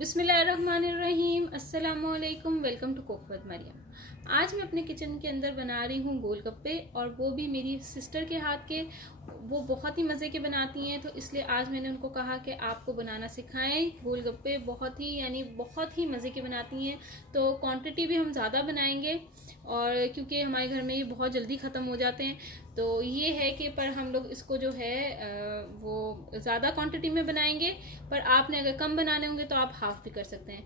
बिस्मिल्लाहिर्रहमानिर्रहीम, अस्सलामुअलैकुम। Welcome to cook with Maryam. आज मैं अपने किचन के अंदर बना रही हूँ गोलगप्पे, और वो भी मेरी सिस्टर के हाथ के। वो बहुत ही मज़े के बनाती हैं, तो इसलिए आज मैंने उनको कहा कि आपको बनाना सिखाएं। गोलगप्पे बहुत ही मज़े के बनाती हैं। तो क्वांटिटी भी हम ज़्यादा बनाएंगे, और क्योंकि हमारे घर में ये बहुत जल्दी ख़त्म हो जाते हैं, तो ये है कि पर हम लोग इसको जो है वो ज़्यादा क्वांटिटी में बनाएंगे। पर आपने अगर कम बनाने होंगे तो आप हाफ भी कर सकते हैं।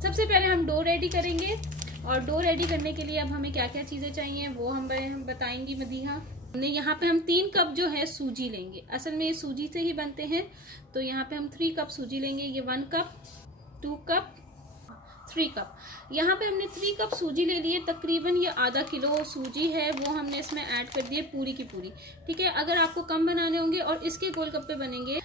सबसे पहले हम डो रेडी करेंगे, और डो रेडी करने के लिए अब हमें क्या क्या चीज़ें चाहिए वो हम बताएंगी मदीहा। हमने यहाँ पे हम 3 कप जो है सूजी लेंगे। असल में ये सूजी से ही बनते हैं, तो यहाँ पे हम 3 कप सूजी लेंगे। ये 1 कप, 2 कप, 3 कप। यहाँ पे हमने 3 कप सूजी ले लिए। तकरीबन ये आधा किलो सूजी है, वो हमने इसमें ऐड कर दिए पूरी की पूरी। ठीक है, अगर आपको कम बनाने होंगे और इसके गोलगप्पे बनेंगे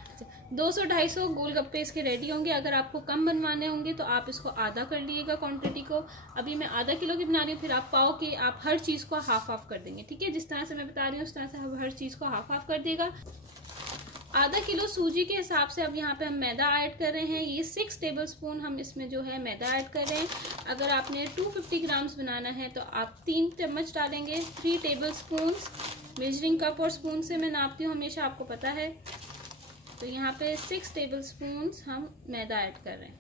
200-250 गोलगप्पे इसके रेडी होंगे। अगर आपको कम बनवाने होंगे तो आप इसको आधा कर लीजिएगा क्वांटिटी को। अभी मैं आधा किलो की बना रही हूँ, फिर आप पाओ कि आप हर चीज़ को हाफ हाफ कर देंगे। ठीक है, जिस तरह से मैं बता रही हूँ उस तरह से हम हर चीज़ को हाफ हाफ कर देगा। आधा किलो सूजी के हिसाब से अब यहाँ पे हम मैदा ऐड कर रहे हैं। ये 6 टेबलस्पून हम इसमें जो है मैदा ऐड कर रहे हैं। अगर आपने 250 ग्राम्स बनाना है तो आप 3 चम्मच डालेंगे। 3 टेबलस्पून, मेजरिंग कप और स्पून से मैं नापती हूँ हमेशा, आपको पता है। तो यहाँ पे 6 टेबलस्पून हम मैदा ऐड कर रहे हैं।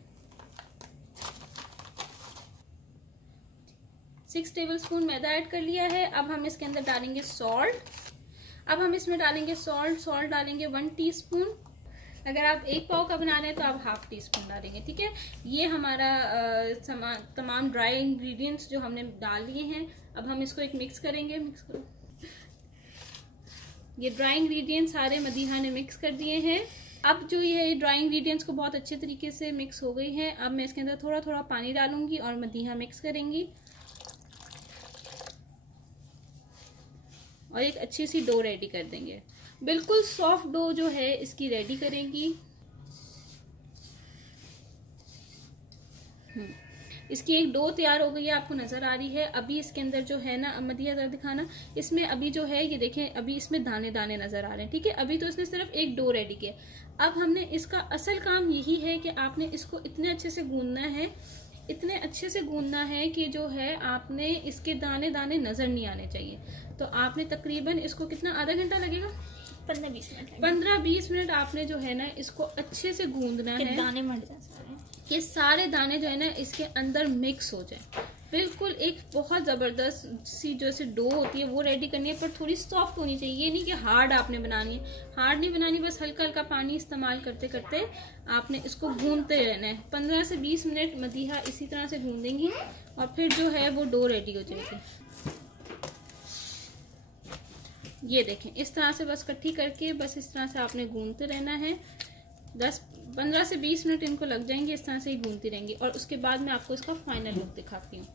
6 टेबलस्पून मैदा ऐड कर लिया है। अब हम इसके अंदर डालेंगे सॉल्ट। अब हम इसमें डालेंगे सॉल्ट डालेंगे 1 टीस्पून। अगर आप 1 पाव का बना रहे हैं तो आप हाफ टीस्पून डालेंगे। ठीक है, ये हमारा तमाम ड्राई इंग्रेडिएंट्स जो हमने डाल लिए हैं। अब हम इसको एक मिक्स करेंगे। मिक्स करो। ये ड्राई इंग्रेडिएंट्स सारे मदीहा ने मिक्स कर दिए हैं। अब जो ये ड्राई इंग्रेडिएंट्स को बहुत अच्छे तरीके से मिक्स हो गई हैं। अब मैं इसके अंदर थोड़ा थोड़ा पानी डालूंगी और मदीहा मिक्स करेंगी, और एक अच्छी सी डो रेडी कर देंगे। बिल्कुल सॉफ्ट डो जो है इसकी रेडी करेंगी। इसकी एक डो तैयार हो गई है, आपको नजर आ रही है। अभी इसके अंदर जो है ना, मदिया जरा दिखाना, इसमें अभी जो है ये देखें, अभी इसमें दाने दाने नजर आ रहे हैं। ठीक है, अभी तो इसने सिर्फ एक डो रेडी किया। अब हमने इसका असल काम यही है कि आपने इसको इतने अच्छे से गूंदना है, इतने अच्छे से गूंदना है कि जो है आपने इसके दाने दाने नजर नहीं आने चाहिए। तो आपने तकरीबन इसको कितना, आधा घंटा लगेगा, 15-20 मिनट आपने जो है ना इसको अच्छे से गूंदना है। दाने मर जाए सारे, ये सारे दाने जो है ना इसके अंदर मिक्स हो जाए। बिल्कुल एक बहुत जबरदस्त सी जो से डो होती है वो रेडी करनी है, पर थोड़ी सॉफ्ट होनी चाहिए। ये नहीं कि हार्ड आपने बनानी है, हार्ड नहीं बनानी। बस हल्का हल्का पानी इस्तेमाल करते करते आपने इसको गूंदते रहना है। 15 से 20 मिनट मदीहा इसी तरह से गूंदेंगी, और फिर जो है वो डो रेडी हो जाएगी। ये देखें, इस तरह से बस इकट्ठी करके बस इस तरह से आपने गूंदते रहना है। 15 से 20 मिनट इनको लग जाएंगे, इस तरह से ही गूंदती रहेंगी। और उसके बाद मैं आपको इसका फाइनल लुक दिखाती हूँ।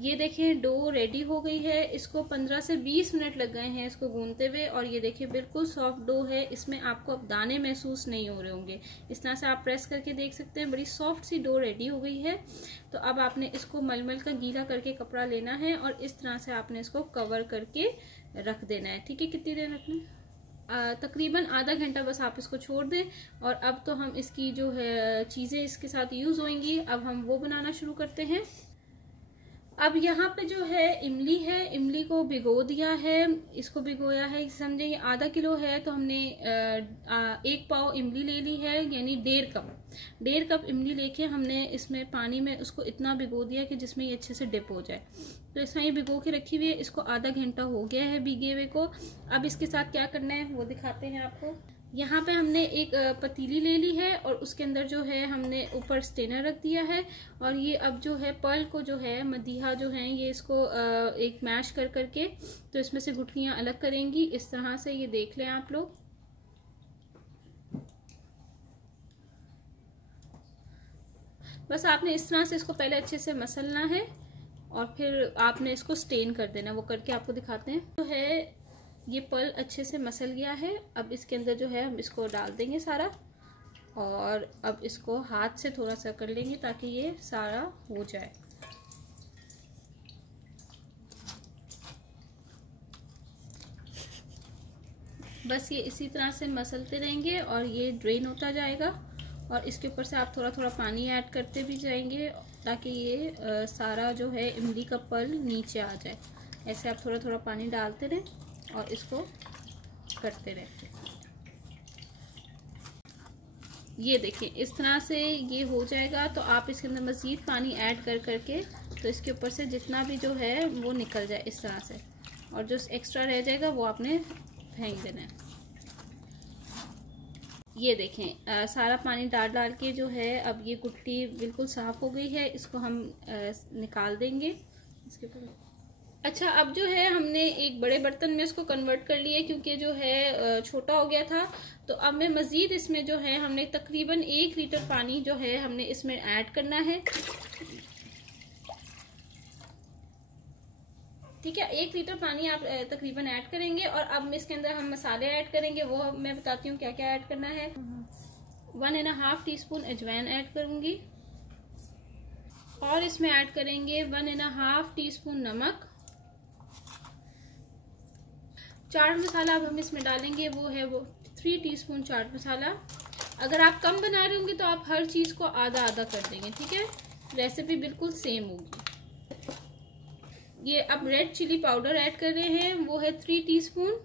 ये देखें, डो रेडी हो गई है। इसको 15 से 20 मिनट लग गए हैं इसको गूंदते हुए, और ये देखिए बिल्कुल सॉफ्ट डो है। इसमें आपको अब दाने महसूस नहीं हो रहे होंगे। इस तरह से आप प्रेस करके देख सकते हैं, बड़ी सॉफ्ट सी डो रेडी हो गई है। तो अब आपने इसको मलमल का गीला करके कपड़ा लेना है, और इस तरह से आपने इसको कवर करके रख देना है। ठीक है, कितनी देर रखना है, तकरीबन आधा घंटा बस आप इसको छोड़ दें। और अब तो हम इसकी जो है चीज़ें इसके साथ यूज़ होंगी। अब हम वो बनाना शुरू करते हैं। अब यहाँ पे जो है इमली है, इमली को भिगो दिया है। इसको भिगोया है, समझे ये आधा किलो है तो हमने 1 पाव इमली ले ली है, यानी 1.5 कप इमली लेके हमने इसमें पानी में उसको इतना भिगो दिया कि जिसमें ये अच्छे से डिप हो जाए। तो इस तरह ये भिगो के रखी हुई है। इसको आधा घंटा हो गया है भीगे हुए को। अब इसके साथ क्या करना है वो दिखाते हैं आपको। यहाँ पे हमने एक पतीली ले ली है, और उसके अंदर जो है हमने ऊपर स्टेनर रख दिया है। और ये अब जो है पर्ल को जो है मदीहा जो है ये इसको एक मैश कर करके तो इसमें से गुठलियाँ अलग करेंगी। इस तरह से ये देख लें आप लोग। बस आपने इस तरह से इसको पहले अच्छे से मसलना है, और फिर आपने इसको स्टेन कर देना। वो करके आपको दिखाते हैं। तो है ये पर्ल अच्छे से मसल गया है। अब इसके अंदर जो है हम इसको डाल देंगे सारा, और अब इसको हाथ से थोड़ा सा कर लेंगे ताकि ये सारा हो जाए। बस ये इसी तरह से मसलते रहेंगे और ये ड्रेन होता जाएगा। और इसके ऊपर से आप थोड़ा थोड़ा पानी ऐड करते भी जाएंगे ताकि ये सारा जो है इमली का पल्प नीचे आ जाए। ऐसे आप थोड़ा थोड़ा पानी डालते रहें और इसको करते रहें। ये देखिए इस तरह से ये हो जाएगा। तो आप इसके अंदर मज़ीद पानी ऐड कर करके तो इसके ऊपर से जितना भी जो है वो निकल जाए इस तरह से, और जो एक्स्ट्रा रह जाएगा वो आपने फेंक देना है। ये देखें सारा पानी डाल के जो है अब ये गुठली बिल्कुल साफ़ हो गई है। इसको हम निकाल देंगे इसके ऊपर। अच्छा, अब जो है हमने एक बड़े बर्तन में इसको कन्वर्ट कर लिया क्योंकि जो है छोटा हो गया था। तो अब मैं मज़ीद इसमें जो है हमने तकरीबन 1 लीटर पानी जो है हमने इसमें ऐड करना है। ठीक है, 1 लीटर पानी आप तकरीबन ऐड करेंगे। और अब इसके अंदर हम मसाले ऐड करेंगे, वो मैं बताती हूँ क्या क्या ऐड करना है। 1.5 टीस्पून अजवाइन ऐड करूँगी और इसमें ऐड करेंगे 1.5 टीस्पून नमक। चाट मसाला अब हम इसमें डालेंगे, वो है 3 टीस्पून चाट मसाला। अगर आप कम बना रहे होंगे तो आप हर चीज़ को आधा आधा कर देंगे। ठीक है, रेसिपी बिल्कुल सेम होगी। ये अब रेड चिली पाउडर ऐड कर रहे हैं, वो है 3 टीस्पून।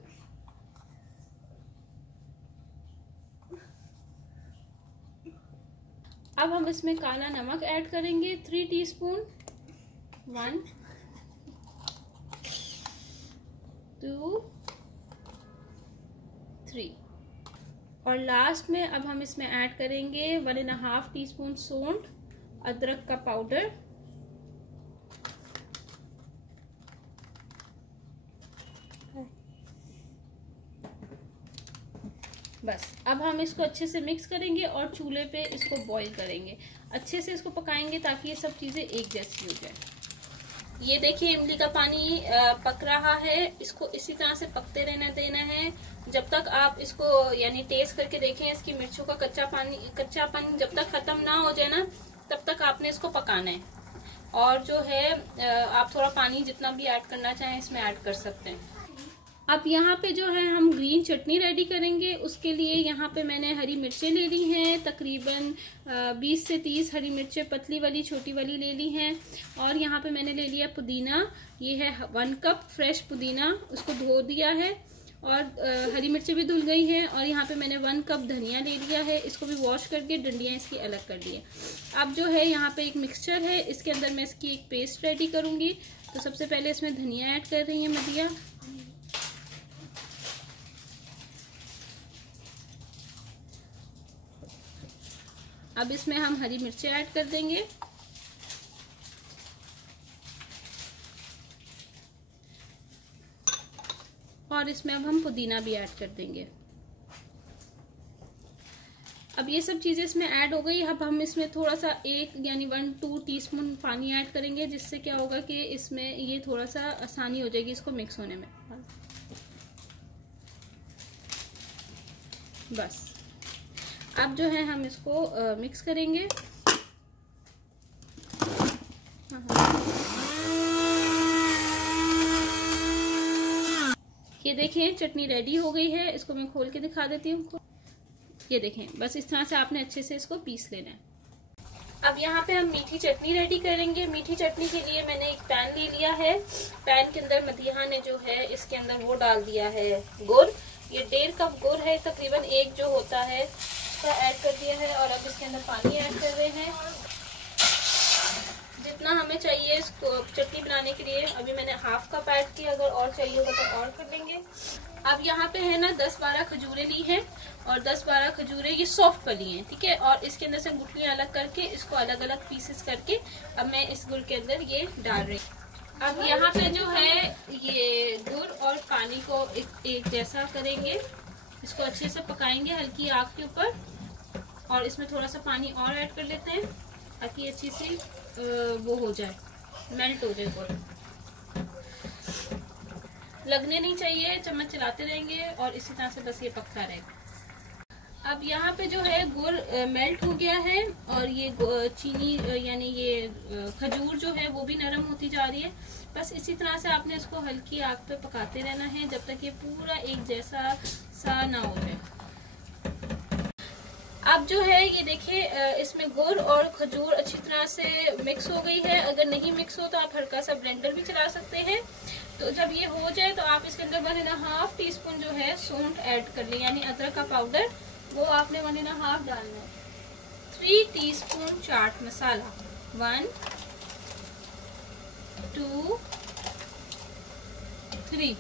अब हम इसमें काला नमक ऐड करेंगे 3 टीस्पून। 1 2 3। और लास्ट में अब हम इसमें ऐड करेंगे 1.5 टीस्पून सौंठ, अदरक का पाउडर। बस अब हम इसको अच्छे से मिक्स करेंगे और चूल्हे पे इसको बॉईल करेंगे। अच्छे से इसको पकाएंगे ताकि ये सब चीज़ें एक जैसी हो जाए। ये देखिए इमली का पानी पक रहा है। इसको इसी तरह से पकते रहना देना है जब तक आप इसको यानी टेस्ट करके देखें इसकी मिर्चों का कच्चापन जब तक खत्म ना हो जाए ना, तब तक आपने इसको पकाना है। और जो है आप थोड़ा पानी जितना भी ऐड करना चाहें इसमें ऐड कर सकते हैं। अब यहाँ पे जो है हम ग्रीन चटनी रेडी करेंगे। उसके लिए यहाँ पे मैंने हरी मिर्चें ले ली हैं, तकरीबन 20 से 30 हरी मिर्चें पतली वाली छोटी वाली ले ली हैं। और यहाँ पे मैंने ले लिया पुदीना, ये है 1 कप फ्रेश पुदीना, उसको धो दिया है और हरी मिर्चें भी धुल गई हैं। और यहाँ पे मैंने 1 कप धनिया ले लिया है, इसको भी वॉश करके डंडियाँ इसकी अलग कर दी है। अब जो है यहाँ पे एक मिक्सचर है, इसके अंदर मैं इसकी एक पेस्ट रेडी करूँगी। तो सबसे पहले इसमें धनिया ऐड कर रही है मदिया, अब इसमें हम हरी मिर्चें ऐड कर देंगे और इसमें अब हम पुदीना भी ऐड कर देंगे। अब ये सब चीज़ें इसमें ऐड हो गई। अब हम इसमें थोड़ा सा 1-2 टीस्पून पानी ऐड करेंगे, जिससे क्या होगा कि इसमें ये थोड़ा सा आसानी हो जाएगी इसको मिक्स होने में। बस अब जो है हम इसको मिक्स करेंगे। ये देखें चटनी रेडी हो गई है, इसको मैं खोल के दिखा देती हूँ। ये देखें बस इस तरह से आपने अच्छे से इसको पीस लेना है। अब यहाँ पे हम मीठी चटनी रेडी करेंगे। मीठी चटनी के लिए मैंने एक पैन ले लिया है। पैन के अंदर मदिहा ने जो है इसके अंदर वो डाल दिया है गुड़। ये 1.5 कप गुड़ है, तकरीबन 1 जो होता है उसका ऐड कर दिया है। और अब इसके अंदर पानी ऐड कर रहे हैं जितना हमें चाहिए इसको चटनी बनाने के लिए। अभी मैंने 1/2 कप ऐड किया, अगर और चाहिए होगा तो और कर देंगे। अब यहाँ पे है ना 10-12 खजूरें ली हैं और 10-12 खजूरें ये सॉफ्ट वाली हैं, ठीक है। और इसके अंदर से गुठलियाँ अलग करके इसको अलग अलग पीसेस करके अब मैं इस गुड़ के अंदर ये डाल रही हूँ। अब यहाँ पे जो है ये गुड़ और पानी को एक जैसा करेंगे, इसको अच्छे से पकाएंगे हल्की आग के ऊपर। और इसमें थोड़ा सा पानी और ऐड कर लेते हैं ताकि अच्छी सी वो हो जाए, मेल्ट हो जाए गुड़। लगने नहीं चाहिए, चम्मच चलाते रहेंगे और इसी तरह से बस ये पकता रहेगा। अब यहाँ पे जो है गुड़ मेल्ट हो गया है और ये चीनी यानी ये खजूर जो है वो भी नरम होती जा रही है। बस इसी तरह से आपने इसको हल्की आग पे पकाते रहना है जब तक ये पूरा एक जैसा सा ना हो जाए। अब जो है ये देखिए इसमें गुड़ और खजूर अच्छी तरह से मिक्स हो गई है। अगर नहीं मिक्स हो तो आप हल्का सा ब्लेंडर भी चला सकते हैं। तो जब ये हो जाए तो आप इसके अंदर 1.5 टीस्पून जो है सौंठ ऐड कर लें, यानी अदरक का पाउडर, वो आपने 1.5 डालना है। 3 टीस्पून चाट मसाला, 1 2 3।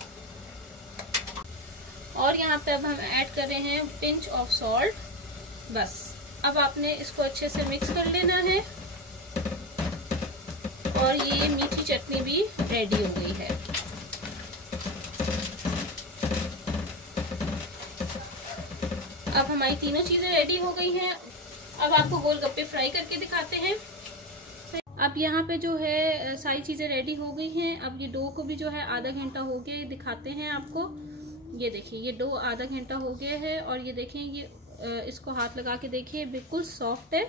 और यहाँ पे अब हम ऐड कर रहे हैं पिंच ऑफ सॉल्ट। बस अब आपने इसको अच्छे से मिक्स कर लेना है और ये मीठी चटनी भी रेडी हो गई है। अब हमारी तीनों चीजें रेडी हो गई हैं। अब आपको गोलगप्पे फ्राई करके दिखाते हैं। अब यहाँ पे जो है सारी चीजें रेडी हो गई हैं। अब ये डो को भी जो है आधा घंटा हो गया, दिखाते हैं आपको। ये देखिए ये डो आधा घंटा हो गया है और ये देखें ये इसको हाथ लगा के देखिए बिल्कुल सॉफ्ट है।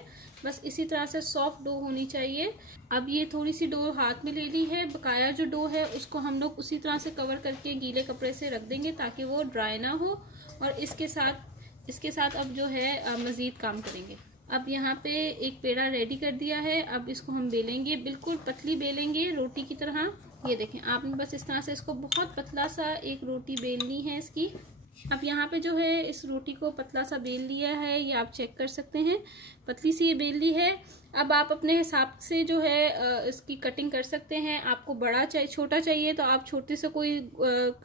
बस इसी तरह से सॉफ्ट डो होनी चाहिए। अब ये थोड़ी सी डो हाथ में ले ली है, बकाया जो डो है उसको हम लोग उसी तरह से कवर करके गीले कपड़े से रख देंगे ताकि वो ड्राई ना हो। और इसके साथ अब जो है मज़ीद काम करेंगे। अब यहाँ पे एक पेड़ा रेडी कर दिया है। अब इसको हम बेलेंगे, बिल्कुल पतली बेलेंगे रोटी की तरह। ये देखें आपने बस इस तरह से इसको बहुत पतला सा एक रोटी बेलनी है इसकी। अब यहाँ पे जो है इस रोटी को पतला सा बेल लिया है, ये आप चेक कर सकते हैं, पतली सी ये बेल ली है। अब आप अपने हिसाब से जो है इसकी कटिंग कर सकते हैं। आपको बड़ा चाहिए, छोटा चाहिए तो आप छोटे से कोई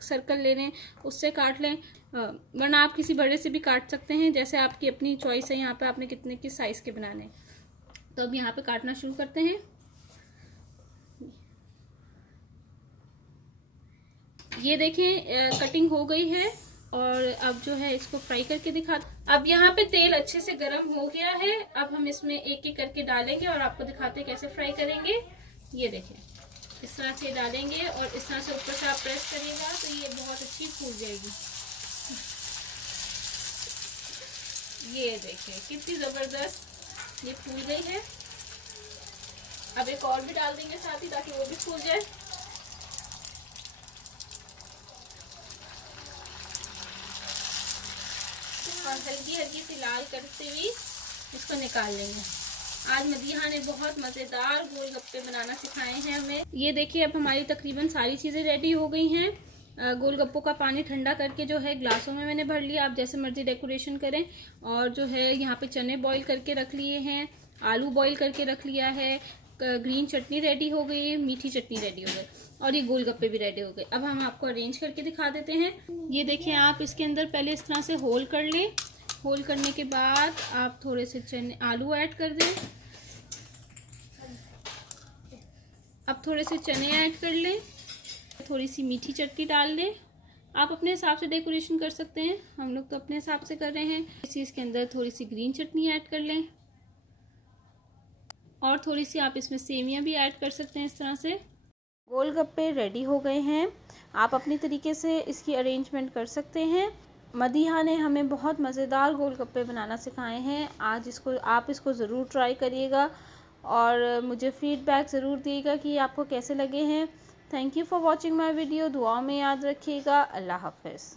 सर्कल ले लें, उससे काट लें, वरना आप किसी बड़े से भी काट सकते हैं, जैसे आपकी अपनी चॉइस है। यहाँ पे आपने कितने किस साइज के बनाने। तो अब यहाँ पे काटना शुरू करते हैं। ये देखें कटिंग हो गई है और अब जो है इसको फ्राई करके दिखा। अब यहाँ पे तेल अच्छे से गर्म हो गया है। अब हम इसमें एक एक करके डालेंगे और आपको दिखाते हैं कैसे फ्राई करेंगे। ये देखें इस तरह से डालेंगे और इस तरह से ऊपर से आप प्रेस करिएगा तो ये बहुत अच्छी फूल जाएगी। ये देखिए कितनी जबरदस्त ये फूल गई है। अब एक और भी डाल देंगे साथ ही ताकि वो भी फूल जाए। और हल्की हल्की सी लाल करते हुए इसको निकाल लेंगे। आज मदीहा ने बहुत मज़ेदार गोलगप्पे बनाना सिखाए हैं हमें। ये देखिए अब हमारी तकरीबन सारी चीज़ें रेडी हो गई हैं। गोलगप्पों का पानी ठंडा करके जो है ग्लासों में मैंने भर लिया। आप जैसे मर्जी डेकोरेशन करें। और जो है यहाँ पे चने बॉईल करके रख लिए हैं, आलू बॉईल करके रख लिया है, ग्रीन चटनी रेडी हो गई है, मीठी चटनी रेडी हो गई और ये गोलगप्पे भी रेडी हो गए। अब हम आपको अरेंज करके दिखा देते हैं। ये देखिए आप इसके अंदर पहले इस तरह से होल कर लें। होल करने के बाद आप थोड़े से चने आलू ऐड कर दें। अब थोड़े से चने ऐड कर लें, थोड़ी सी मीठी चटनी डाल दें। आप अपने हिसाब से डेकोरेशन कर सकते हैं, हम लोग तो अपने हिसाब से कर रहे हैं। इसके अंदर थोड़ी सी ग्रीन चटनी ऐड कर लें और थोड़ी सी आप इसमें सेवियां भी ऐड कर सकते हैं। इस तरह से गोलगप्पे रेडी हो गए हैं। आप अपनी तरीके से इसकी अरेंजमेंट कर सकते हैं। मदीहा ने हमें बहुत मज़ेदार गोलगप्पे बनाना सिखाए हैं। आज आप इसको ज़रूर ट्राई करिएगा और मुझे फ़ीडबैक ज़रूर दिएगा कि आपको कैसे लगे हैं। Thank you for watching my video. दुआ में याद रखिएगा। अल्लाह हाफ़िज़।